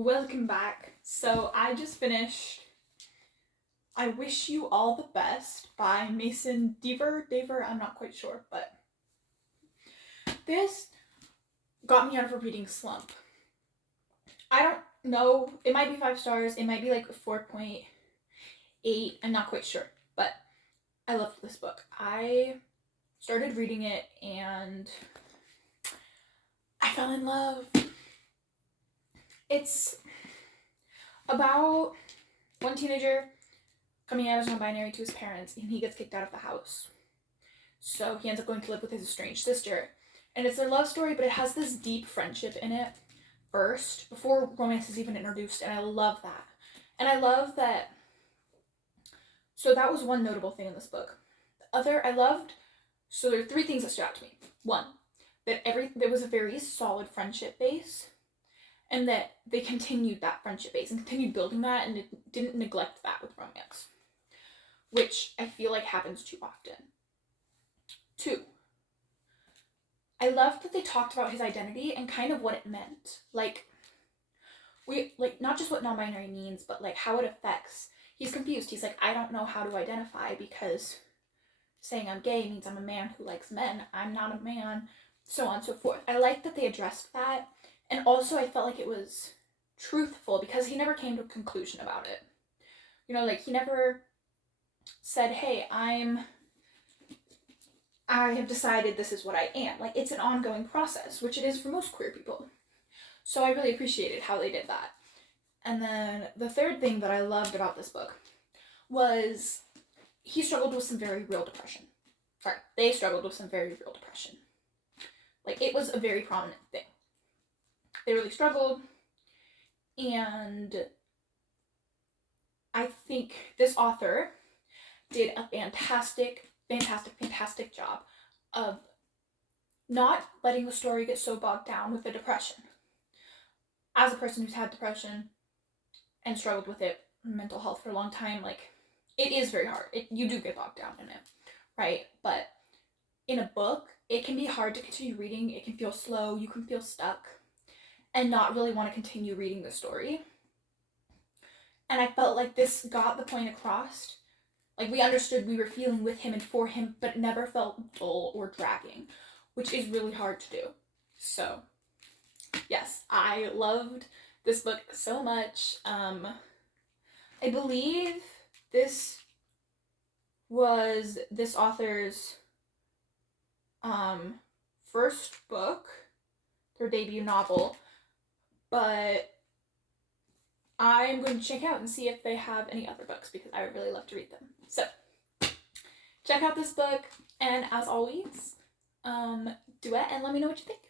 Welcome back. So I just finished I Wish You All the Best by Mason Deaver. I'm not quite sure, but this got me out of a reading slump. I don't know, it might be 5 stars, it might be like 4.8, I'm not quite sure, but I loved this book. I started reading it and I fell in love. It's about one teenager coming out as non-binary to his parents, and he gets kicked out of the house. So he ends up going to live with his estranged sister. And it's their love story, but it has this deep friendship in it first, before romance is even introduced, and I love that. And I love that. So that was one notable thing in this book. The other, so there are 3 things that stood out to me. One, that there was a very solid friendship base, and that they continued that friendship base and continued building that, and it didn't neglect that with romance, which I feel like happens too often. 2, I loved that they talked about his identity and kind of what it meant. Not just what non-binary means, but like how it affects. He's confused. He's like, I don't know how to identify because saying I'm gay means I'm a man who likes men. I'm not a man, so on and so forth. I like that they addressed that. And also I felt like it was truthful because he never came to a conclusion about it. He never said, hey, I have decided this is what I am. Like, it's an ongoing process, which it is for most queer people. So I really appreciated how they did that. And then the third thing that I loved about this book was he struggled with some very real depression. They struggled with some very real depression. Like, it was a very prominent thing. They really struggled, and I think this author did a fantastic job of not letting the story get so bogged down with the depression. As a person who's had depression and struggled with it, mental health for a long time, it is very hard. You do get bogged down in it, right? But in a book, it can be hard to continue reading. It can feel slow. You can feel stuck and not really want to continue reading the story. And I felt like this got the point across. Like, we understood we were feeling with him and for him, but it never felt dull or dragging, which is really hard to do. So, yes, I loved this book so much. I believe this was this author's first book, their debut novel, but I'm going to check out and see if they have any other books because I would really love to read them. So, check out this book, and as always, do it and let me know what you think.